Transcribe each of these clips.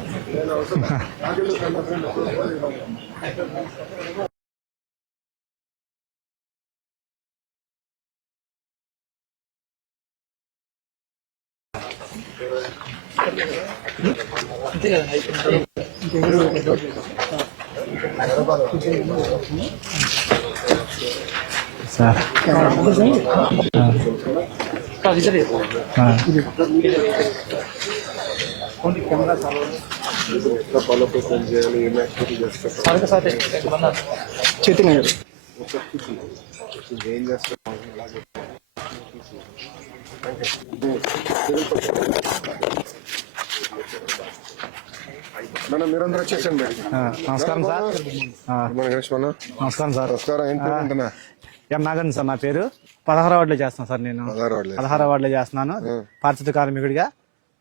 Sir ఎట్లా follow up చేయాలి ఏం యాక్టివిటీ చేస్తారు చేతి ఏం చేస్తారు మన మీరందరూ వచ్చేసండి. నమస్కారం సార్. నమస్కారం నమస్కారం ఎం నాగన్ సార్ నా పేరు. పదహారు వార్డులో చేస్తున్నాను సార్ నేను. పదహారు వార్డులో చేస్తున్నాను. పారిశుద్ధ కార్మికుడిగా.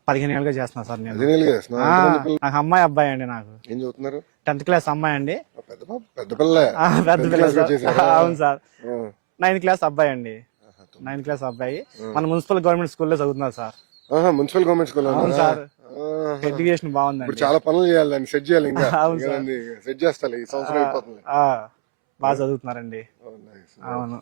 పదిహేను ఏళ్ళుగా చేస్తున్నాను సార్ నేను. పదిహేను చేస్తున్నా? ఆ, నాకు అమ్మాయి అబ్బాయి అండి నాకు. ఏం చదువుతున్నారు? టెన్త్ క్లాస్ అమ్మాయి అండి. పెద్ద పాప పెద్ద పిల్ల ఆ, పెద్ద పిల్ల class సార్. వచ్చేసారా? అవును సార్. ఆ. నైన్త్ క్లాస్ అబ్బాయి అండి. నైన్త్ క్లాస్ అబ్బాయి. మన మున్సిపల్ గవర్నమెంట్ స్కూల్లో చదువుతున్నారు సార్. ఆహా, మున్సిపల్ గవర్నమెంట్ స్కూల్ అవును సార్. ఎడ్యుకేషన్ బాగుందండి. చాలా పనులు చేయాలి దాన్ని సెట్ చేయాలి ఇంకా. అవును సార్. సెట్ చేస్తాలి ఈ సంవత్సరం అయిపోతుంది. ఆ, బాగా చదువుతున్నారండి. Oh, nice. అవును.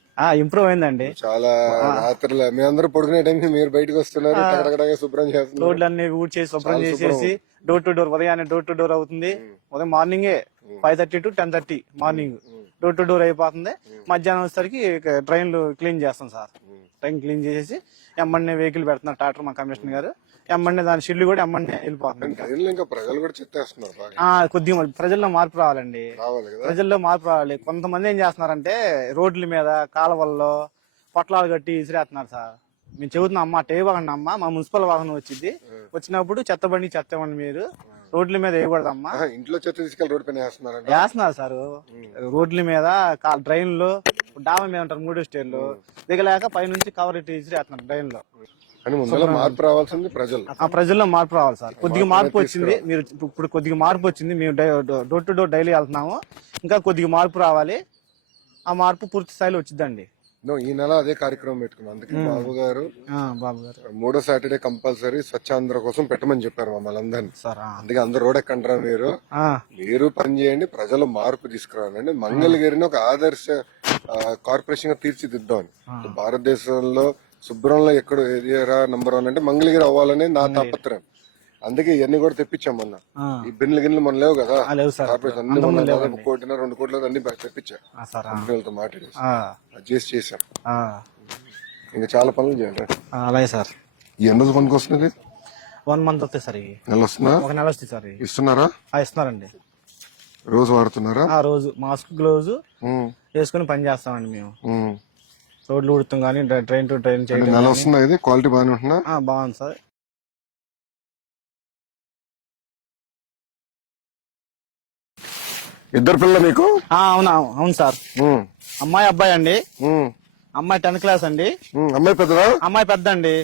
ఇంప్రూవ్ అయిందండి. చాలా రాత్రులు మీ అందరూ పడుకునే టైంకి మీరు బయటకు వస్తున్నారు శుభ్రం చేస్తున్నారు. రోడ్లన్నీ ఊడ్ చేసి శుభ్రం చేసేసి డోర్ టు డోర్ ఉదయాన్నే డోర్ టు డోర్ అవుతుంది. ఉదయం మార్నింగే five thirty to ten thirty morning door to door అయిపోతుంది. మధ్యాహ్నం వచ్చేసరికి ట్రైన్లు క్లీన్ చేస్తాం సార్. ట్రైన్ క్లీన్ చేసేసి ఎమ్మన్నే వెహికల్ పెడుతున్నారు ట్రాక్టర్ మా కమిషనర్ గారు. ఎమ్మన్నే దాని షిల్లు కూడా ఎమ్మన్నే వెళ్ళిపోతుంది. ప్రజలు ఇంకా ప్రజలు కూడా చెత్తేస్తున్నారు బాగా ఆ, కొద్దిగా ప్రజల్లో మార్పు రావాలండి. ప్రజల్లో మార్పు రావాలి. కొంతమంది ఏం చేస్తున్నారంటే రోడ్ల మీద కాలువల్లో పొట్లాలు కట్టి ఇసిరేస్తున్నారు సార్. మేము చెబుతున్నాం అమ్మ టే వాగండి అమ్మ మా మున్సిపల్ వాహనం వచ్చింది. వచ్చినప్పుడు చెత్త బండి చెత్త ఇవ్వండి మీరు. రోడ్ల మీద వేయకూడదమ్మా. ఇంట్లో చెత్త తీసుకెళ్ళి రోడ్ పైన వేస్తున్నారు సార్. రోడ్ల మీద డ్రైన్లో డాబా మీద ఉంటారు మూడో స్టేర్లు దిగలేక పైనుంచి కవర్ ఇట్టి ఇసిరేస్తున్నారు డ్రైన్లో కానీ మార్పు రావాల్సింది ప్రజలు. ఆ ప్రజల్లో మార్పు రావాలి సార్. కొద్దిగా మార్పు వచ్చింది మీరు ఇప్పుడు కొద్దిగా మార్పు వచ్చింది మేము డోర్ టు డోర్ డైలీ వెళ్తున్నాము. ఇంకా కొద్దిగా మార్పు రావాలి. ఆ మార్పు పూర్తి స్థాయిలో వచ్చిందండి ఈ నెల అదే కార్యక్రమం పెట్టుకున్నాం. అందుకే బాబు గారు బాబు గారు. మూడో సాటర్డే కంపల్సరీ స్వచ్ఛాంధ్ర కోసం పెట్టమని చెప్పారు మమ్మల్ని అందరినీ. అందుకే అందరు రోడ్ ఎక్కంటారా మీరు మీరు పని చేయండి ప్రజలు మార్పు తీసుకురావాలండి. మంగళగిరిని ఒక ఆదర్శ కార్పొరేషన్గా తీర్చిదిద్దామని. భారతదేశంలో శుభ్రంలో ఎక్కడ ఏరియా నంబర్ వన్ అంటే మంగళగిరి అవ్వాలని నా తాపత్రయం. అందుకే ఇవన్నీ కూడా తెప్పించాం మొన్న. ఈ బిన్లు గిన్నెలు మన లేవు కదా. కార్పొరేషన్ అన్ని దాదాపు రెండు కోట్ల అన్ని తెప్పించా. కంపెనీలతో మాట్లాడేసి. చేసి చేశాం. ఇంకా చాలా పనులు చేయాలి అలాగే సార్. ఎన్ని రోజు పనికి వస్తుంది వన్ మంత్ వస్తాయి సార్ నెల వస్తుందా? ఒక నెల వస్తాయి సార్. ఇస్తున్నారా? ఇస్తున్నారండి. రోజు వాడుతున్నారా? ఆ రోజు మాస్క్ గ్లోవ్స్ వేసుకుని పని చేస్తామండి మేము. రోడ్లు ఉడుతాం కానీ ట్రైన్ టు ట్రైన్ చేయడం నెల వస్తుందా ఇది? క్వాలిటీ బాగానే ఉంటుందా? ఆ, బాగుంది సార్. ఇద్దరు పిల్లలు మీకు? అవునా అవును సార్. అమ్మాయి అబ్బాయి అండి. అమ్మాయి టెన్త్ క్లాస్ అండి. అమ్మాయి పెద్దరా అమ్మాయి పెద్ద అండి.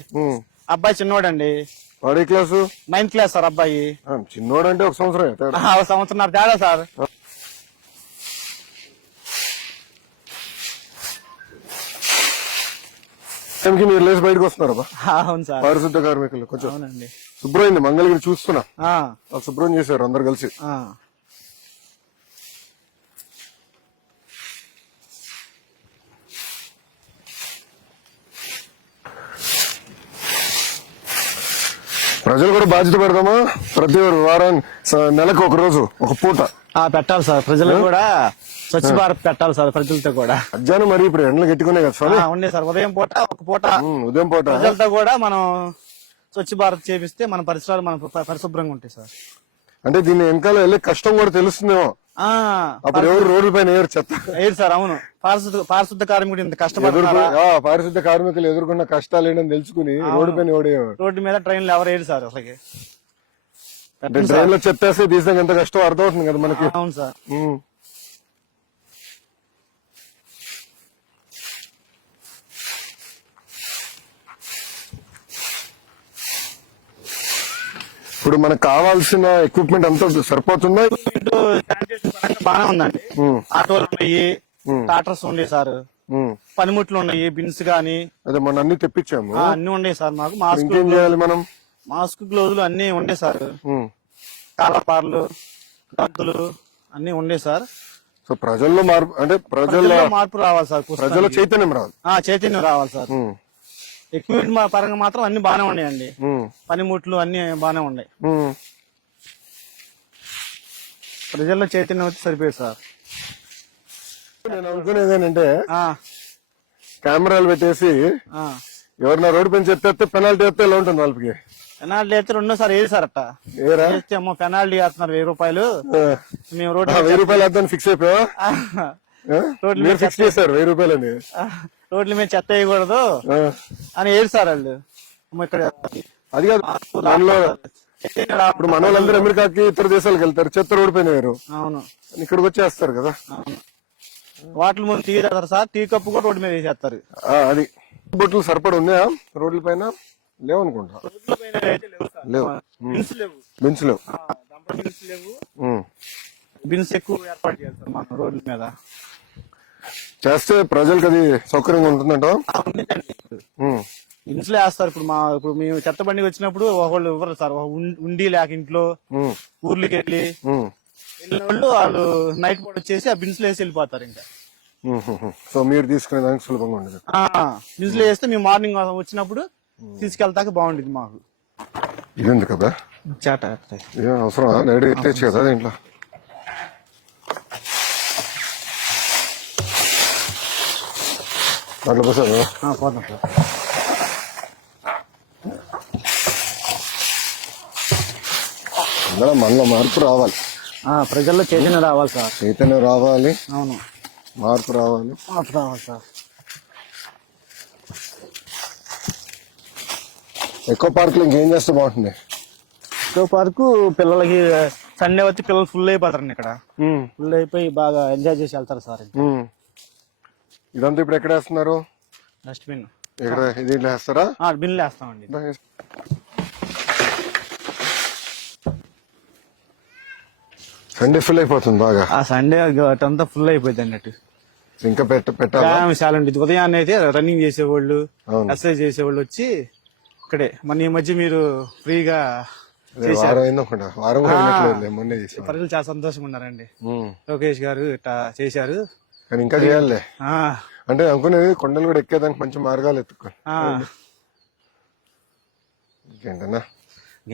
అబ్బాయి చిన్నోడండి. వాడు ఏ క్లాసు? నైన్త్ క్లాస్ సార్ అబ్బాయి. చిన్నోడు అంటే ఒక సంవత్సరం తేడా. ఆ, ఒక సంవత్సరం తేడా సార్. టైంకి మీరు లేచి బయటకు వస్తున్నారు బా ఆ, అవును సార్. పారిశుద్ధ కార్మికులు కొంచెం అవునండి. శుభ్రమైంది మంగళగిరి చూస్తున్నా. ఆ, ఆ, శుభ్రం చేశారు అందరు కలిసి. ఆ. ప్రజలు కూడా బాధ్యత పెడదామా? ప్రతి స- నెలకు ఒక రోజు ఒక పూట. ఆ, పెట్టాలి సార్. ప్రజలకు కూడా స్వచ్ఛ భారత్ పెట్టాలి సార్ ప్రజలతో కూడా. మధ్యాహ్నం మరి ఇప్పుడు ఎండలు గట్టుకునే కదా స్వామి? ఉండే సార్. ఉదయం పూట ఒక పూట. ఉదయం పూట. ప్రజలతో కూడా మనం స్వచ్ఛ భారత్ చేపిస్తే మన పరిసరాలు మన పరిశుభ్రంగా ఉంటాయి సార్. అంటే దీని వెనకాల వెళ్ళే కష్టం కూడా తెలుస్తుందేమో. అప్పుడు ఎవరు రోడ్ల పైన ఎవరు చెత్త. సార్ అవును. పారిశుద్ధ పారిశుద్ధ కార్మికుడు ఇంత కష్టపడుతున్నారా? పారిశుద్ధ కార్మికులు ఎదుర్కొన్న కష్టాలు ఏంటని తెలుసుకుని రోడ్డు పైన రోడ్డు మీద ట్రైన్లు ఎవరు వేయరు సార్ అసలుకి? అంటే ట్రైన్లో చెత్తేస్తే తీసాక ఎంత కష్టం అర్థమవుతుంది కదా మనకి. అవును సార్. ఇప్పుడు మనకు కావాల్సిన ఎక్విప్మెంట్ అంతా సరిపోతుందా? బాగానే ఉందండి. ఆటోలు ఉన్నాయి టాటర్స్ ఉన్నాయి సార్. పనిముట్లు ఉన్నాయి బిన్స్ గాని. అదే మన అన్ని తెప్పించాము. అన్ని ఉన్నాయి సార్ మాకు. మాస్క్ చేయాలి మనం? మాస్క్ గ్లోజులు అన్ని ఉండే సార్. కాలపార్లు గంతులు అన్ని ఉండే సార్. సో ప్రజల్లో మార్పు అంటే ప్రజల ప్రజల్లో మార్పు రావాలి సార్ పుస్తకానికి. ప్రజల చైతన్యం ఆ, చైతన్యం రావాలి సార్. ఎక్విప్మెంట్ పరంగా మాత్రం అన్ని బాగానే ఉన్నాయండి. పనిముట్లు అన్ని బాగానే ఉన్నాయి. ప్రజల్లో చైతన్యం వచ్చి సరిపోయింది సార్. నేను అనుకునేది ఏంటంటే ఆ, కెమెరాలు పెట్టేసి. ఎవరన్నా రోడ్డు పైన చెప్తే పెనాల్టీ వేస్తే ఎలా ఉంటుంది వాళ్ళకి? పెనాల్టీ అయితే రెండోసారి ఏది సార్ అట్ట? అమ్మో పెనాల్టీ వేస్తున్నారు వెయ్యి రూపాయలు. మేము రోడ్డు ఆ, వెయ్యి రూపాయలు వేద్దామని ఫిక్స్ అయిపోయా ఫిక్స్ చేశారు వెయ్యి రూపాయలని. ఆ, రోడ్ల మీద చెత్త వేయకూడదు అని ఏడు సార్ వాళ్ళు. ఇక్కడ అది కాదు ఇప్పుడు మన వాళ్ళందరూ అమెరికాకి ఇతర దేశాలకు వెళ్తారు చెత్త రోడ్డు పైన వేరు అవును. ఇక్కడికి వచ్చేస్తారు కదా. వాటిల ముందు టీ తాగుతారు సార్ టీ కప్పు కూడా రోడ్డు మీద వేసేస్తారు. అది. బొట్లు సరిపడ ఉన్నాయా? రోడ్ల పైన లేవు బిన్స్ లేవు బిన్స్ లేవు. బిన్స్ ఎక్కువ ఏర్పాటు మన రోడ్ల మీద. చేస్తే ప్రజలకు అది సౌకర్యంగా ఉంటుందంట ఆ, ఉండిందండి. బిన్స్లో వేస్తారు. ఇప్పుడు మా ఇప్పుడు మేము చెత్త బండికి వచ్చినప్పుడు ఒకళ్ళు ఇవ్వరు సార్. ఉండి లేక ఇంట్లో ఊర్లకి వెళ్ళి వెళ్ళిన వాళ్ళు వాళ్ళు నైట్ పూట వచ్చేసి ఆ బిన్స్ వేసి వెళ్ళిపోతారు ఇంకా. సో మీరు తీసుకునే దానికి సులభంగా ఉండదు. బిన్స్ వేస్తే మేము మార్నింగ్ వచ్చినప్పుడు తీసుకెళ్తాక బాగుండేది మాకు. ఇది ఎందుకు కదా? చేట అవసరం నైట్ ఎట్టేచ్చు కదా దీంట్లో? దాంట్లో పోసాను పోతాం సార్. మనలో మార్పు రావాలి. ఆ, ప్రజల్లో చైతన్యం రావాలి సార్. చైతన్యం రావాలి. అవును. మార్పు రావాలి. మార్పు రావాలి సార్. ఎక్కువ పార్కులు ఇంకేం చేస్తే బాగుంటుంది? సో పార్కు పిల్లలకి సండే వచ్చి పిల్లలు ఫుల్ అయిపోతారండి ఇక్కడ. ఫుల్ అయిపోయి బాగా ఎంజాయ్ చేసి వెళ్తారు సార్. ఇదంతా ఇప్పుడు ఎక్కడ వేస్తున్నారు? డస్ట్బిన్ ఇక్కడ దీంట్లో వేస్తారా బిన్లు వేస్తామండి. సండే ఫుల్ అయిపోతుంది బాగా. ఆ సండే అంతా ఫుల్ అయిపోయింది అన్నట్టు. ఇంకా పెట్ట పెట్టాలా? వ్యాయామశాల ఉండేది ఉదయాన్నే అయితే రన్నింగ్ చేసేవాళ్ళు. ఎక్సర్సైజ్ చేసేవాళ్ళు వచ్చి ఇక్కడే. మన ఈ మధ్య మీరు ఫ్రీగా వారం ప్రజలు చాలా సంతోషంగా ఉన్నారండి. లోకేష్ గారు ఇట్లా చేశారు. కానీ ఇంకా చేయాలి. అంటే అనుకునేది కొండలు కూడా ఎక్కేదానికి మంచి మార్గాలు ఎత్తుకో ఆ. ఇంకేంటన్నా?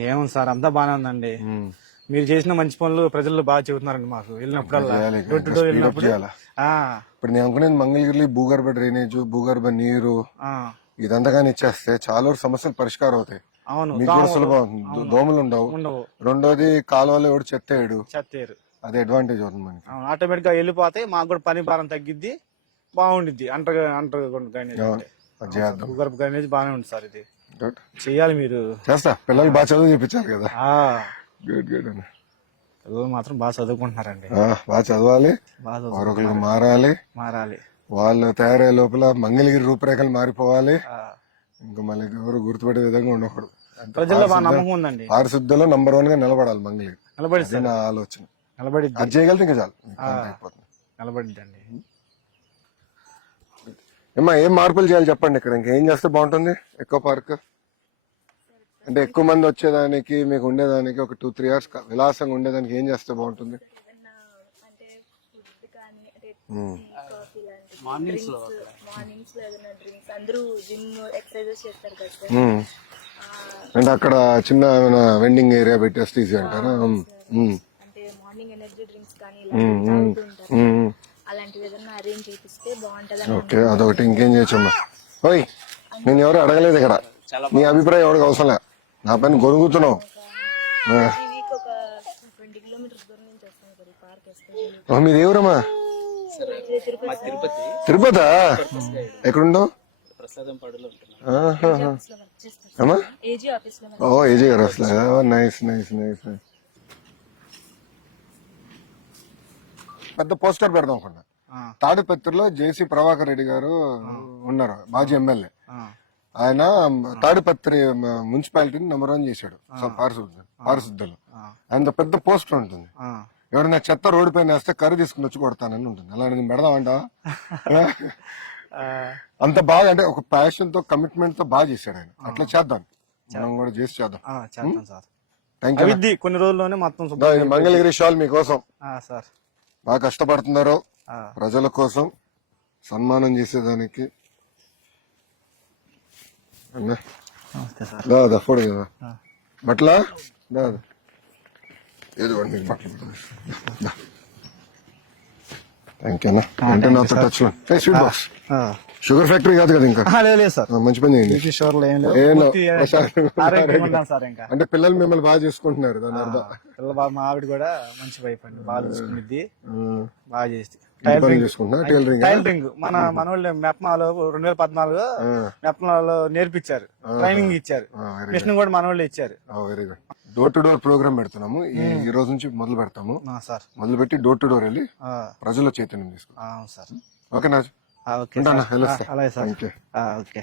ఏముంది సార్ అంతా బానే ఉందండి. మీరు చేసిన మంచి పనులు ప్రజలు బాగా చెబుతున్నారండి మాకు. వెళ్ళినప్పుడల్లా. డోర్ టు డోర్ వెళ్ళినప్పుడు? ఆ, ఇప్పుడు నేను అనుకునేది మంగళగిరి భూగర్భ డ్రైనేజ్ భూగర్భ నీరు ఆ, ఇదంతా కానీ ఇచ్చేస్తే చాలా వరకు సమస్యలు పరిష్కారం అవుతాయి. అవును మీకు కూడా సులభం దోమలు ఉండవు. ఉండవు. రెండోది కాలువలో ఎవడు చెత్తేరు అది అడ్వాంటేజ్ అవుతుంది మనకి. ఆటోమేటిక్గా వెళ్ళిపోతే మాకు కూడా పని భారం తగ్గిద్ది బాగుండిద్ది. అంటర్ అంటర్ భూగర్భ గైనేజ్ బాగానే ఉంది సార్ ఇది. గుడ్ చెయ్యాలి మీరు. చేస్తా పిల్లలు బాగా చదువు చూపించారు కదా. గుడ్ గుడ్ అన్న పిల్లలు మాత్రం బాగా చదువుకుంటున్నారండి. బాగా చదవాలి బాగా చదువు మరొకరికి మారాలి. మారాలి. వాళ్ళు తయారయ్యే లోపల మంగళగిరి రూపురేఖలు మారిపోవాలి. ఇంకా మళ్ళీ ఎవరు గుర్తుపడే విధంగా ఉండకూడదు. ప్రజల్లో బాగా నమ్మకం ఉందండి. పారిశుద్ధ్యలో నంబర్ వన్గా నిలబడాలి మంగళగిరి. నిలబడి నా ఆలోచన. నిలబడిద్ది. అది చేయగలిగితే ఇంకా చాలు. అయిపోతుంది. నిలబడిద్దండి. ఏమ్మా ఏం మార్పులు చేయాలి చెప్పండి ఇక్కడ? ఇంకేం చేస్తే బాగుంటుంది? ఎక్కువ పార్క్? అంటే ఎక్కువ మంది వచ్చేదానికి మీకు ఉండేదానికి ఒక టూ త్రీ అవర్స్ విలాసంగా ఉండేదానికి ఏం చేస్తే బాగుంటుంది? ఏమన్నా అంటే ఫుడ్ కానీ అంటే కాఫీ లాంటి మార్నింగ్స్ మార్నింగ్స్లో ఏదైనా డ్రింక్స్ అందరూ జిమ్ ఎక్సర్సైజెస్ చేస్తారు కదా సార్. మ్మ్. అంటే అక్కడ చిన్న వెండింగ్ ఏరియా పెట్టేస్తే ఈజీ అంటారా మ్మ్. మ్మ్. అంటే మార్నింగ్ ఎనర్జీ డ్రింక్స్ కానీ ఇలా తాగుతూ ఉంటారు. మ్మ్. అలాంటివి ఏదైనా అరేంజ్ చేపిస్తే బాగుంటదని ఓకే అదొకటి ఇంకేం చేయొచ్చమ్మా ఓయ్ నేను ఎవరు అడగలేదు ఇక్కడ. నీ అభిప్రాయం ఎవరికి అవసరం లే. నా పైన గొరుగుతున్నావు. ఈ వీక్ ఒక ట్వంటీ కిలోమీటర్స్ దూరం నుంచి వస్తాను కదా ఈ పార్క్ ఎస్పెషల్లీ ఓ, మీది ఎవరమ్మా? తిరుపతి తిరుపతా. ఎక్కడుండో ప్రసాదం పడులో ఉంటున్నాం. ఆహాహా. ఆఫీస్లో వర్క్ చేస్తాను. అమ్మా? ఏజీ ఆఫీస్లో ఓ ఏజీ గారు వస్తలేదా నైస్ నైస్ నైస్ పెద్ద పోస్టర్ పెడదాం అనుకున్నా. తాడిపత్రిలో జేసీ ప్రభాకర్ రెడ్డి గారు ఉన్నారు మాజీ ఎమ్మెల్యే. ఆయన తాడిపత్రి మున్సిపాలిటీని నెంబర్ వన్ చేశాడు పారిశుద్ధ పారిశుద్ధలో ఆయన పెద్ద పోస్టర్ ఉంటుంది. ఎవరైనా చెత్త రోడ్డు పైన వేస్తే కర్రీ తీసుకుని వచ్చి కొడతానని ఉంటుంది. అలా నేను పెడదామంట. అంత బాగా అంటే ఒక ప్యాషన్తో కమిట్మెంట్తో బాగా చేశాడు ఆయన. అట్లా చేద్దాం. మనం కూడా చేసి చేద్దాం. థ్యాంక్ యూ కొన్ని రోజుల్లోనే మొత్తం మంగళగిరి షాల్ మీకోసం. సార్. బాగా కష్టపడుతున్నారు. ప్రజల కోసం సన్మానం చేసేదానికి. అన్నా. నమస్తే సార్. దా దా ఫోడు కదా ఆ. బట్లా. ఏదో బట్టలు థ్యాంక్ యూ అన్న. అంటే నాతో టచ్లో స్వీట్ బాక్స్ ఆ. షుగర్ ఫ్యాక్టరీ కాదు కదా ఇంకా? లేదు సార్. మంచి పని చేయండి. షోర్లో ఏం లేదు. ఏం లేదు. పూర్తి ఆరోగ్యంగా ఉన్నాం సార్. ఇంకా. అంటే పిల్లలు మిమ్మల్ని బాగా చేసుకుంటున్నారు దాని అర్థం. పిల్ల బాగా మా ఆవిడ కూడా మంచి వైఫ్ అండి. బాగా చూసుకునిద్ది బాగా చేసి ఇంటి పని చేసుకుంటున్నా? టైలరింగ్? టైలరింగ్. మన మనోళ్ళు మెప్మాలో రెండు వేల పద్నాలుగు మెప్మాలో నేర్పించారు. ట్రైనింగ్ ఇచ్చారు. వెరీ మిషన్ కూడా మనోళ్ళు ఇచ్చారు. Very good door to door program పెడుతున్నాము. ఈ ఈ రోజు నుంచి మొదలు పెడతాము. ఆ, సార్. మొదలు పెట్టి డోర్ టు డోర్ వెళ్ళి ఆ, ప్రజల చైతన్యం తీసుకుంటాం అవును సార్. ఓకేనా? అలాగే సార్. ఓకే.